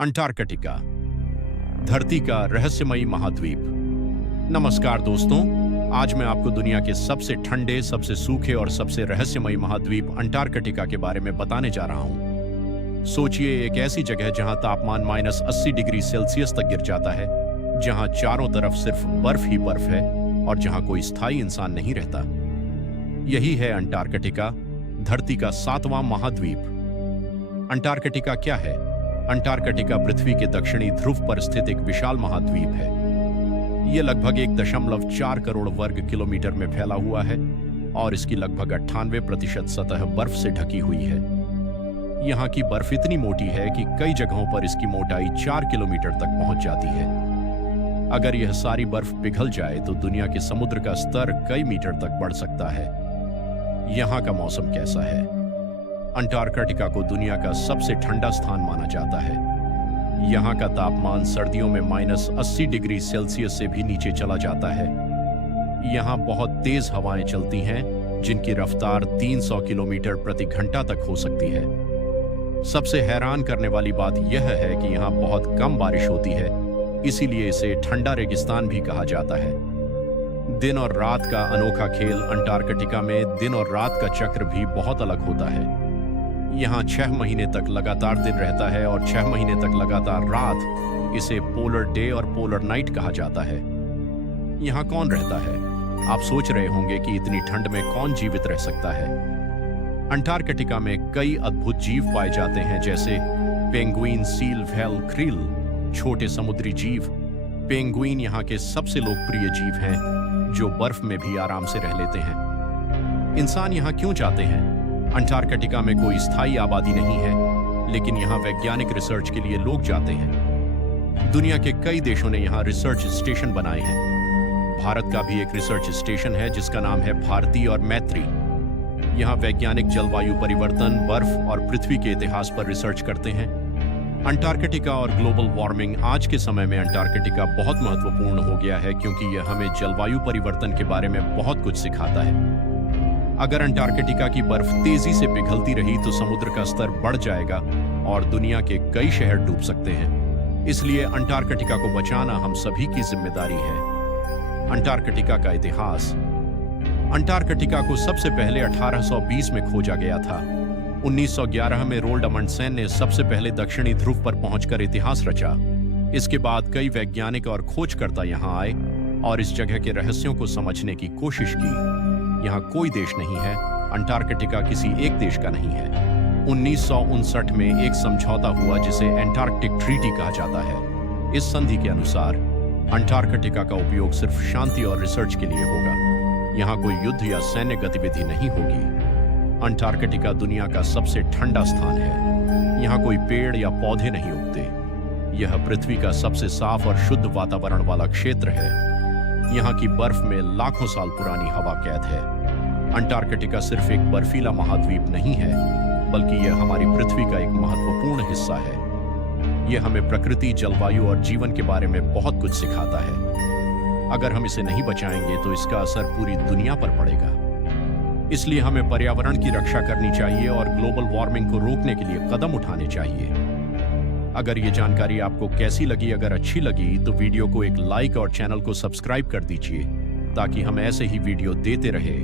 Antarctica, धरती का रहस्यमयी महाद्वीप। नमस्कार दोस्तों, आज मैं आपको दुनिया के सबसे ठंडे, सबसे सूखे और सबसे रहस्यमयी महाद्वीप अंटार्कटिका के बारे में बताने जा रहा हूं। सोचिए, एक ऐसी जगह जहां तापमान -80 डिग्री सेल्सियस तक गिर जाता है, जहां चारों तरफ सिर्फ बर्फ ही बर्फ है और जहां कोई स्थायी इंसान नहीं रहता। यही है अंटार्कटिका, धरती का 7वां महाद्वीप। अंटार्कटिका क्या है? अंटार्कटिका पृथ्वी के दक्षिणी ध्रुव पर स्थित एक विशाल महाद्वीप है। यह लगभग 1.4 करोड़ वर्ग किलोमीटर में फैला हुआ है और इसकी लगभग 98% सतह बर्फ से ढकी हुई है। यहाँ की बर्फ इतनी मोटी है कि कई जगहों पर इसकी मोटाई 4 किलोमीटर तक पहुंच जाती है। अगर यह सारी बर्फ पिघल जाए तो दुनिया के समुद्र का स्तर कई मीटर तक बढ़ सकता है। यहाँ का मौसम कैसा है? अंटार्कटिका को दुनिया का सबसे ठंडा स्थान माना जाता है। यहाँ का तापमान सर्दियों में -80 डिग्री सेल्सियस से भी नीचे चला जाता है। यहाँ बहुत तेज हवाएं चलती हैं, जिनकी रफ्तार 300 किलोमीटर प्रति घंटा तक हो सकती है। सबसे हैरान करने वाली बात यह है कि यहाँ बहुत कम बारिश होती है, इसीलिए इसे ठंडा रेगिस्तान भी कहा जाता है। दिन और रात का अनोखा खेल। अंटार्कटिका में दिन और रात का चक्र भी बहुत अलग होता है। यहाँ 6 महीने तक लगातार दिन रहता है और 6 महीने तक लगातार रात। इसे पोलर डे और पोलर नाइट कहा जाता है। यहाँ कौन रहता है? आप सोच रहे होंगे कि इतनी ठंड में कौन जीवित रह सकता है। अंटार्कटिका में कई अद्भुत जीव पाए जाते हैं, जैसे पेंगुइन, सील, व्हेल, क्रिल, छोटे समुद्री जीव। पेंगुइन यहाँ के सबसे लोकप्रिय जीव हैं, जो बर्फ में भी आराम से रह लेते हैं। इंसान यहाँ क्यों जाते हैं? अंटार्कटिका में कोई स्थायी आबादी नहीं है, लेकिन यहाँ वैज्ञानिक रिसर्च के लिए लोग जाते हैं। दुनिया के कई देशों ने यहाँ रिसर्च स्टेशन बनाए हैं। भारत का भी एक रिसर्च स्टेशन है जिसका नाम है भारती और मैत्री। यहाँ वैज्ञानिक जलवायु परिवर्तन, बर्फ और पृथ्वी के इतिहास पर रिसर्च करते हैं। अंटार्कटिका और ग्लोबल वार्मिंग। आज के समय में अंटार्कटिका बहुत महत्वपूर्ण हो गया है, क्योंकि यह हमें जलवायु परिवर्तन के बारे में बहुत कुछ सिखाता है। अगर अंटार्कटिका की बर्फ तेजी से पिघलती रही तो समुद्र का स्तर बढ़ जाएगा और दुनिया के कई शहर डूब सकते हैं। इसलिए अंटार्कटिका को बचाना हम सभी की जिम्मेदारी है। अंटार्कटिका का इतिहास। अंटार्कटिका को सबसे पहले 1820 में खोजा गया था। 1911 में रोल्ड अमंडसेन ने सबसे पहले दक्षिणी ध्रुव पर पहुंचकर इतिहास रचा। इसके बाद कई वैज्ञानिक और खोजकर्ता यहां आए और इस जगह के रहस्यों को समझने की कोशिश की। यहाँ कोई देश नहीं है। अंटार्कटिका किसी एक देश का नहीं है। 1959 में एक समझौता हुआ जिसे एंटार्कटिक ट्रीटी कहा जाता है। इस संधि के अनुसार अंटार्कटिका का उपयोग सिर्फ शांति और रिसर्च के लिए होगा। यहाँ कोई युद्ध या सैन्य गतिविधि नहीं होगी। अंटार्कटिका दुनिया का सबसे ठंडा स्थान है। यहाँ कोई पेड़ या पौधे नहीं उगते। यह पृथ्वी का सबसे साफ और शुद्ध वातावरण वाला क्षेत्र है। यहाँ की बर्फ में लाखों साल पुरानी हवा कैद है। अंटार्कटिका सिर्फ एक बर्फीला महाद्वीप नहीं है, बल्कि यह हमारी पृथ्वी का एक महत्वपूर्ण हिस्सा है। यह हमें प्रकृति, जलवायु और जीवन के बारे में बहुत कुछ सिखाता है। अगर हम इसे नहीं बचाएंगे तो इसका असर पूरी दुनिया पर पड़ेगा। इसलिए हमें पर्यावरण की रक्षा करनी चाहिए और ग्लोबल वार्मिंग को रोकने के लिए कदम उठाने चाहिए। अगर ये जानकारी आपको कैसी लगी? अगर अच्छी लगी तो वीडियो को एक लाइक और चैनल को सब्सक्राइब कर दीजिए, ताकि हम ऐसे ही वीडियो देते रहे।